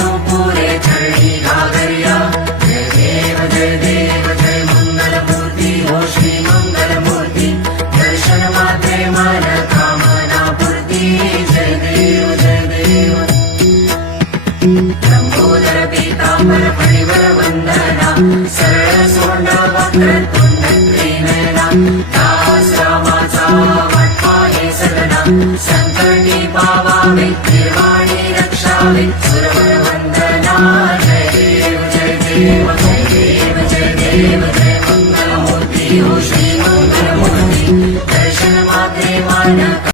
पुरे चरणी घागरिया जय देव जय मंगलमूर्ती हो श्री मंगलमूर्ती दर्शन मात्रे मन कामना पूर्ती जय देव लंबोदर पीतांबर फणिवर वंदना सरळ सोंड वक्रतुंड त्रिनयना दास रामाचा वाटपा हे सदना संकटी पावावे निर्वाणी रक्षावे